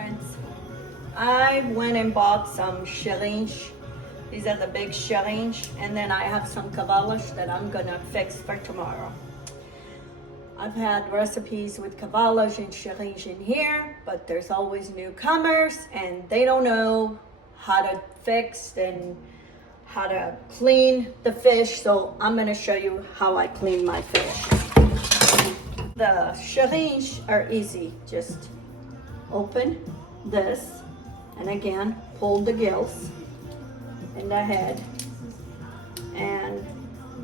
friends, I went and bought some chicharros. These are the big chicharros, and then I have some cavalas that I'm gonna fix for tomorrow. I've had recipes with cavalas and chicharros in here, but there's always newcomers and they don't know how to fix and how to clean the fish, so I'm gonna show you how I clean my fish. The chicharros are easy. Just open this and again pull the gills in the head, and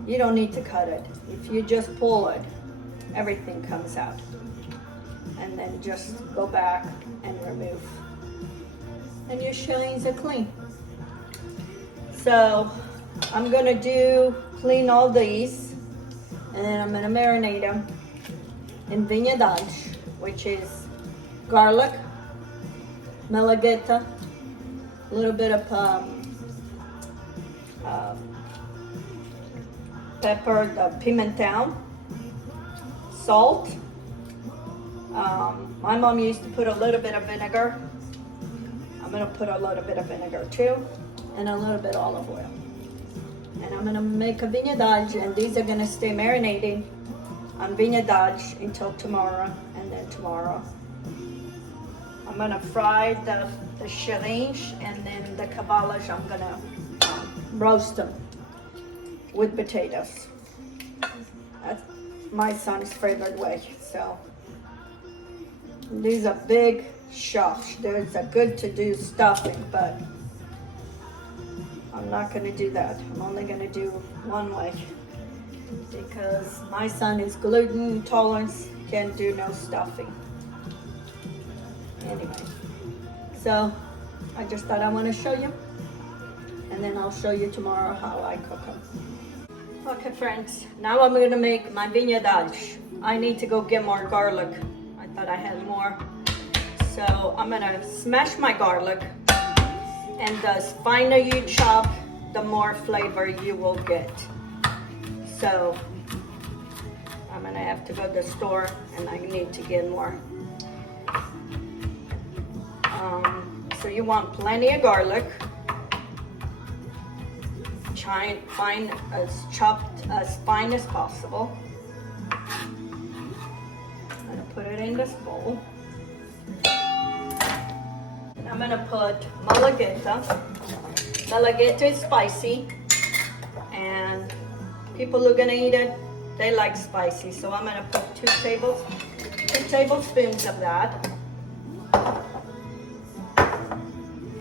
you don't need to cut it. If you just pull it, everything comes out, and then just go back and remove, and your chicharros are clean. So I'm gonna clean all these, and then I'm gonna marinate them in vinegar, which is garlic, malagueta, a little bit of pepper, the pimentão, salt. My mom used to put a little bit of vinegar. I'm gonna put a little bit of vinegar too, and a little bit of olive oil. And I'm gonna make a vinagre, and these are gonna stay marinating on vinagre until tomorrow, and then tomorrow I'm gonna fry the chicharros, and then the cavalas I'm gonna roast them with potatoes. That's my son's favorite way. So these are big shops. There's a good to do stuffing, but I'm not gonna do that. I'm only gonna do one way because my son is gluten intolerant, can't do no stuffing. Anyway, so I just thought I want to show you, and then I'll show you tomorrow how I cook them. Okay friends, now I'm going to make my vinagre. I need to go get more garlic. I thought I had more. So I'm going to smash my garlic, and the finer you chop, the more flavor you will get. So I'm going to have to go to the store, and I need to get more. So you want plenty of garlic, chopped as fine as possible. I'm gonna put it in this bowl. And I'm gonna put malagueta. Malagueta is spicy, and people who are gonna eat it, they like spicy. So I'm gonna put 2 tablespoons of that.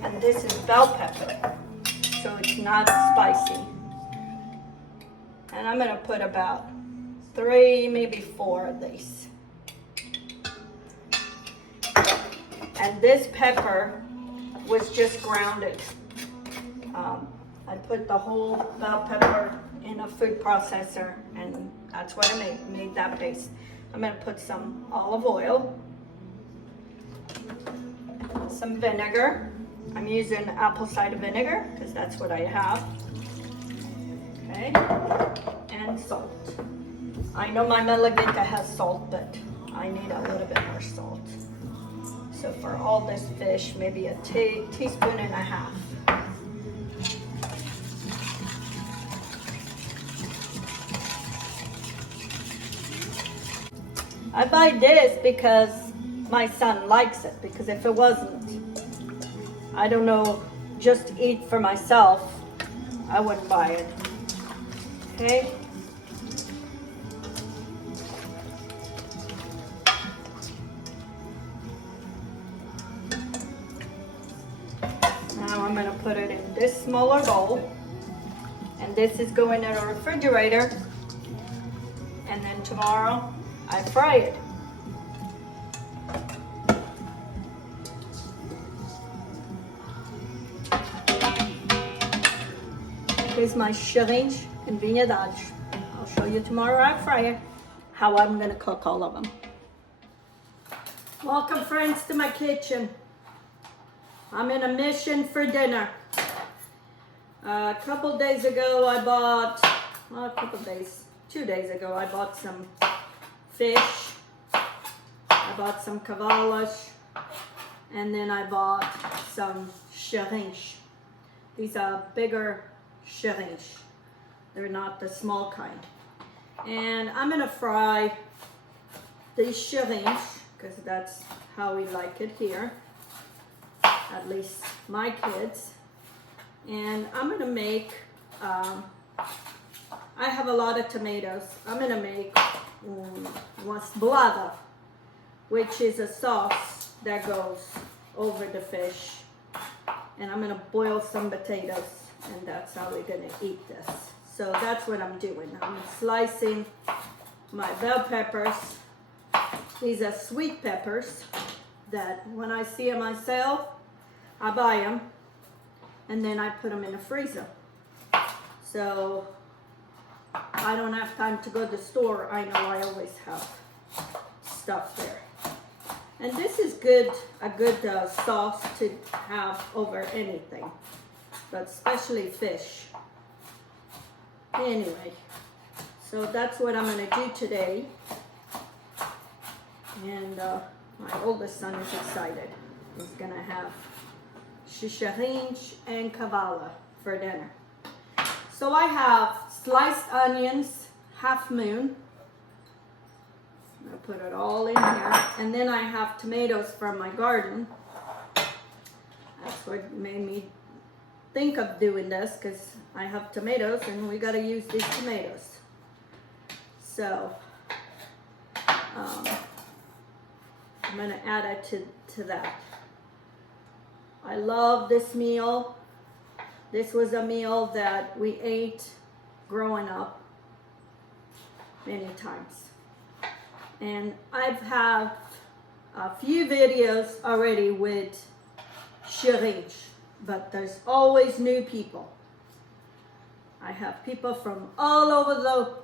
And this is bell pepper, so it's not spicy. And I'm gonna put about 3, maybe 4 of these. And this pepper was just grounded. I put the whole bell pepper in a food processor, and that's what I made that paste. I'm gonna put some olive oil, some vinegar. I'm using apple cider vinegar because that's what I have. Okay, and salt. I know my malagueta has salt, but I need a little bit more salt. So for all this fish, maybe a teaspoon and a half. I buy this because my son likes it, because if it wasn't, I don't know, just eat for myself, I wouldn't buy it. Okay? Now I'm gonna put it in this smaller bowl, and this is going in a refrigerator, and then tomorrow I fry it. Here's my chicharros and vinagre. I'll show you tomorrow I fry it, how I'm gonna cook all of them. Welcome friends to my kitchen. I'm in a mission for dinner. A couple days ago I bought, 2 days ago I bought some fish. I bought some cavalas, And then I bought some chichàrros. These are bigger chichàrros. They're not the small kind. And I'm gonna fry these chichàrros because that's how we like it here, at least my kids. And I'm gonna make, I have a lot of tomatoes. I'm gonna make blada, which is a sauce that goes over the fish. And I'm gonna boil some potatoes, and that's how we're gonna eat this. So that's what I'm doing. I'm slicing my bell peppers. These are sweet peppers that when I see them myself, I buy them and then I put them in the freezer. So I don't have time to go to the store. I know I always have stuff there. And this is good, a good sauce to have over anything, but especially fish. Anyway, so that's what I'm gonna do today. And my oldest son is excited. He's gonna have chicharrins and canola for dinner. So I have sliced onions, half moon. I'm gonna put it all in here. And then I have tomatoes from my garden. That's what made me think of doing this, because I have tomatoes and we gotta use these tomatoes. So I'm gonna add it to that. I love this meal. This was a meal that we ate growing up many times. And I've had a few videos already with chicharros, but there's always new people. I have people from all over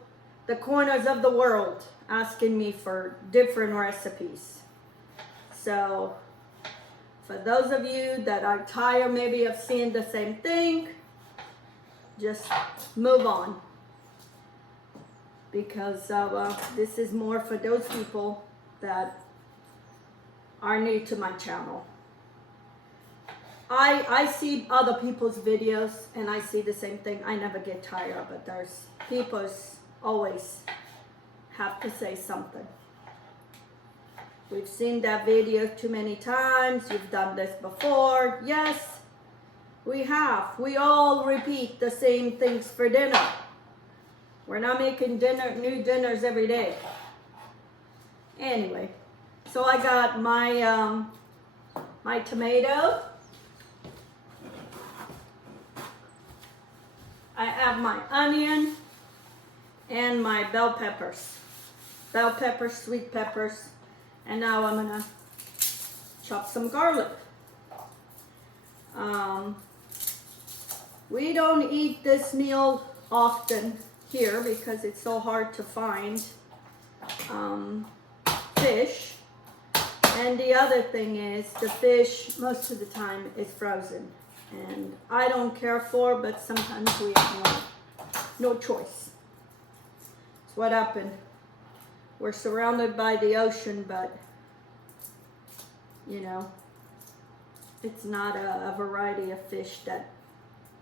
the corners of the world asking me for different recipes. So for those of you that are tired maybe of seeing the same thing, just move on. Because this is more for those people that are new to my channel. I see other people's videos and I see the same thing. I never get tired, but there's people always have to say something. We've seen that video too many times. You've done this before. Yes, we have. We all repeat the same things for dinner. We're not making new dinners every day. Anyway, so I got my my tomato. I have my onion and my bell peppers. Bell peppers, sweet peppers. And now I'm gonna chop some garlic. We don't eat this meal often here because it's so hard to find fish. And the other thing is the fish most of the time is frozen. And I don't care for, but sometimes we have no choice. It's what happened. We're surrounded by the ocean, but you know, it's not a variety of fish that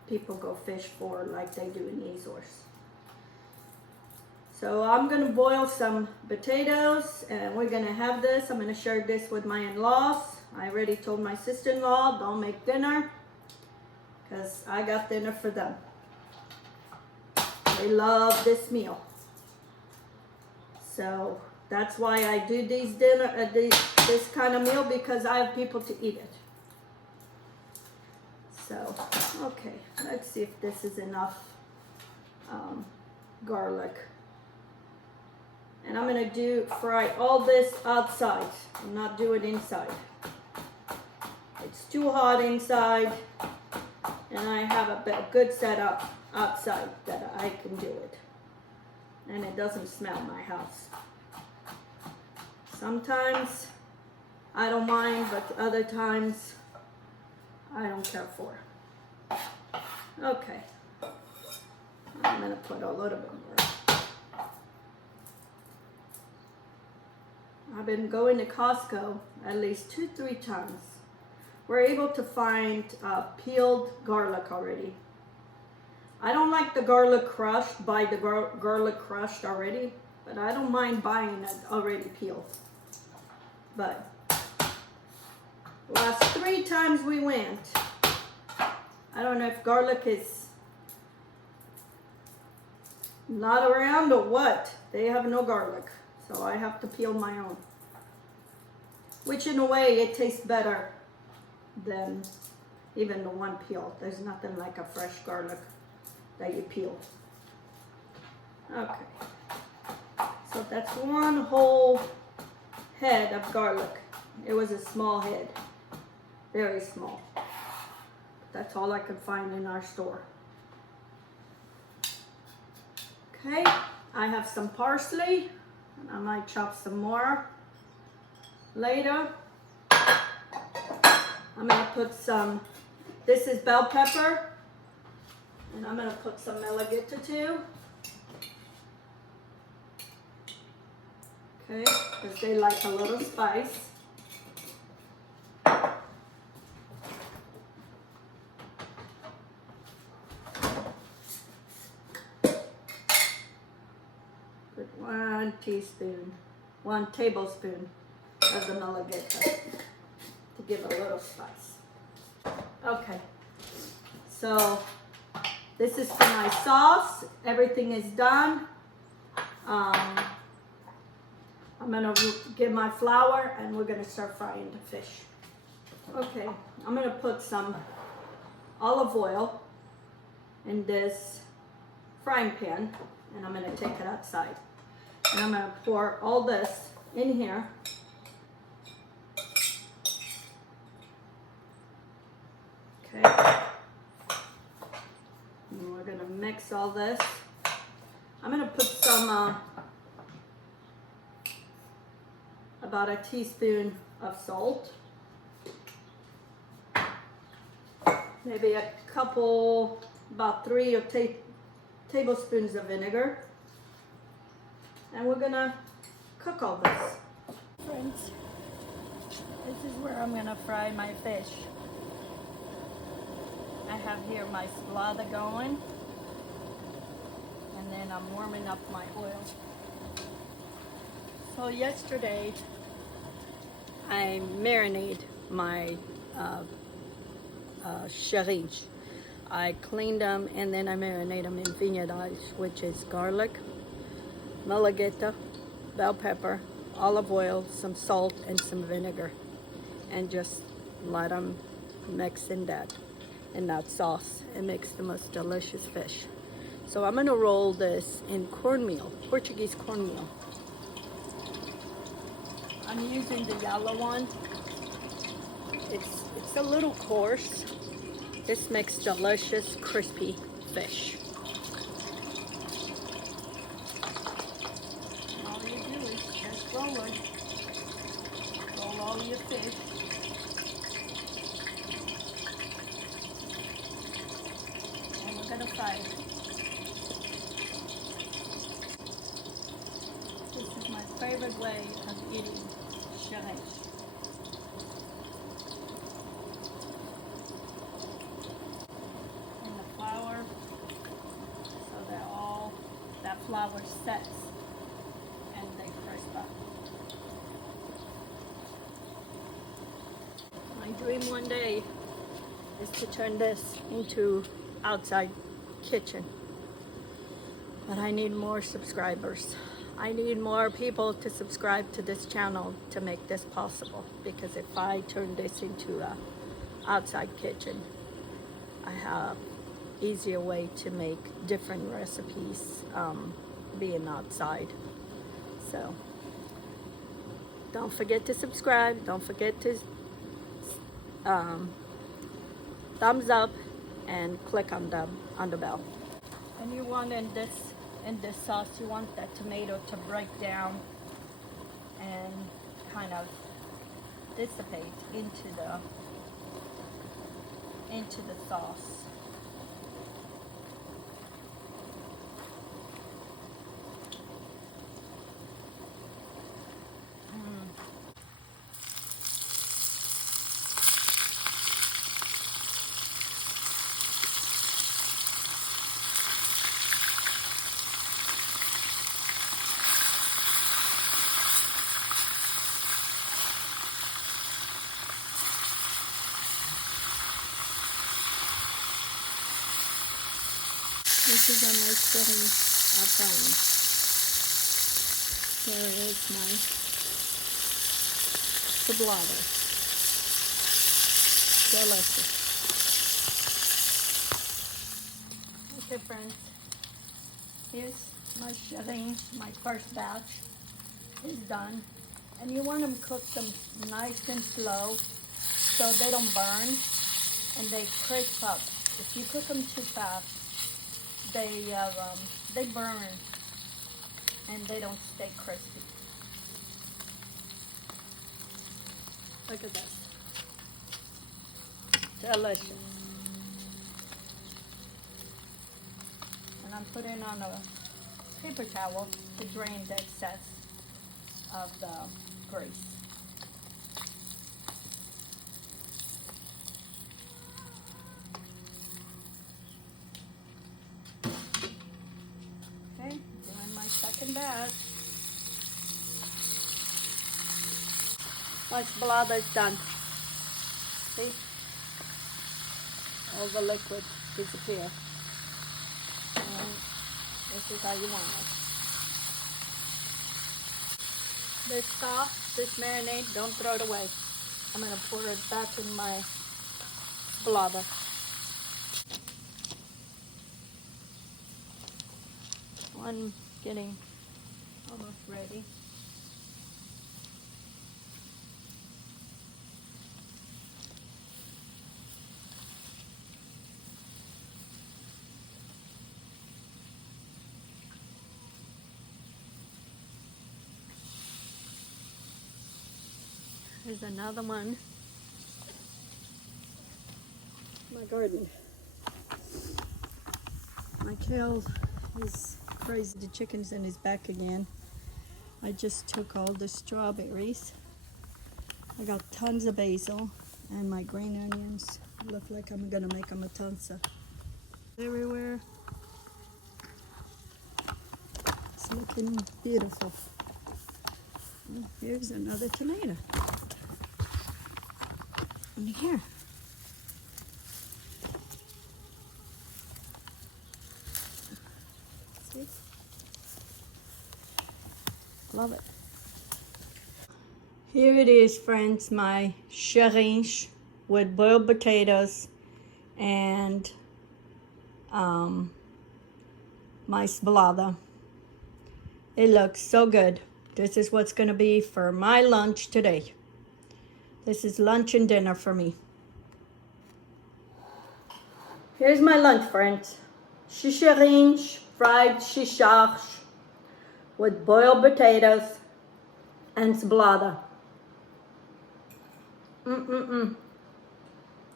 people go fish for like they do in the Azores. So I'm gonna boil some potatoes and we're gonna have this. I'm gonna share this with my in-laws. I already told my sister-in-law, don't make dinner, because I got dinner for them. They love this meal. So that's why I do these this kind of meal, because I have people to eat it. So, okay, let's see if this is enough garlic. And I'm gonna fry all this outside. I'm not doing inside. It's too hot inside, and I have a good setup outside that I can do it. And it doesn't smell my house. Sometimes I don't mind, but other times I don't care for. Okay, I'm gonna put a little bit more. I've been going to Costco at least 2-3 times we're able to find peeled garlic already. I don't like the garlic crushed, buy the garlic crushed already, but I don't mind buying it already peeled. But last 3 times we went, I don't know if garlic is not around or what. They have no garlic, so I have to peel my own. Which in a way, it tastes better than even the one peeled. There's nothing like a fresh garlic that you peel. Okay, so that's 1 whole head of garlic. It was a small head, very small. That's all I could find in our store. Okay, I have some parsley, and I might chop some more later. I'm gonna put some, this is bell pepper, and I'm gonna put some malagueta too. Okay, because they like a little spice. Put 1 tablespoon of the malagueta to give a little spice. Okay, so this is for my sauce. Everything is done. I'm gonna get my flour and we're gonna start frying the fish. Okay, I'm gonna put some olive oil in this frying pan, and I'm gonna take it outside. And I'm gonna pour all this in here. Okay. And we're gonna mix all this. I'm gonna put some, about a teaspoon of salt. Maybe a couple, about 3 tablespoons of vinegar. And we're gonna cook all this. Friends, this is where I'm gonna fry my fish. I have here my slather going, and then I'm warming up my oil. So yesterday, I marinade my chichàrros. I cleaned them and then I marinate them in vinegar, which is garlic, malagueta, bell pepper, olive oil, some salt, and some vinegar, and just let them mix in that sauce. It makes the most delicious fish. So I'm gonna roll this in cornmeal, Portuguese cornmeal. I'm using the yellow one. It's a little coarse. This makes delicious, crispy fish. All you do is just roll it. Roll all your fish. And we're gonna fry it. This is my favorite way of eating chichàrros. Flour sets and they crisp up. My dream one day is to turn this into outside kitchen, but I need more subscribers. I need more people to subscribe to this channel to make this possible, because if I turn this into a outside kitchen, I have easier way to make different recipes being outside. So don't forget to subscribe, don't forget to thumbs up and click on the bell. And you want in this sauce, you want that tomato to break down and kind of dissipate into the sauce. is on my setting up. There is my sublada. Delicious. Okay, friends. Here's my chilling. My first batch is done. And you want them cooked them nice and slow so they don't burn and they crisp up. If you cook them too fast, they burn and they don't stay crispy. Look at this. Delicious. And I'm putting on a paper towel to drain the excess of the grease. Okay, doing my second batch. My sblada is done. See? All the liquid disappear. And this is how you want it. This sauce, this marinade, don't throw it away. I'm going to pour it back in my sblada. One getting almost ready. Here's another one. My garden. My kale is crazy. The chicken's in his back again. I just took all the strawberries. I got tons of basil and my green onions. Look like I'm gonna make a matanza. Everywhere. It's looking beautiful. Oh, here's another tomato. In here. See? Love it. Here it is, friends, my chicharros with boiled potatoes and my sblada. It looks so good. This is what's going to be for my lunch today. This is lunch and dinner for me. Here's my lunch, friends. Chicharros, fried chicharros with boiled potatoes and sblada.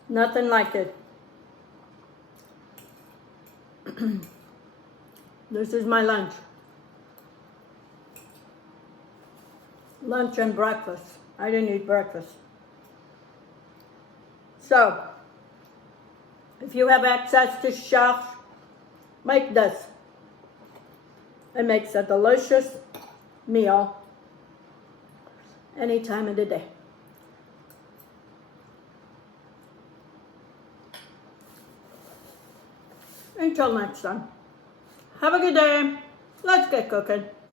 Nothing like it. This is my lunch. Lunch and breakfast. I didn't eat breakfast. So, if you have access to chicharros, make this. It makes a delicious meal any time of the day. Until next time, have a good day. Let's get cooking.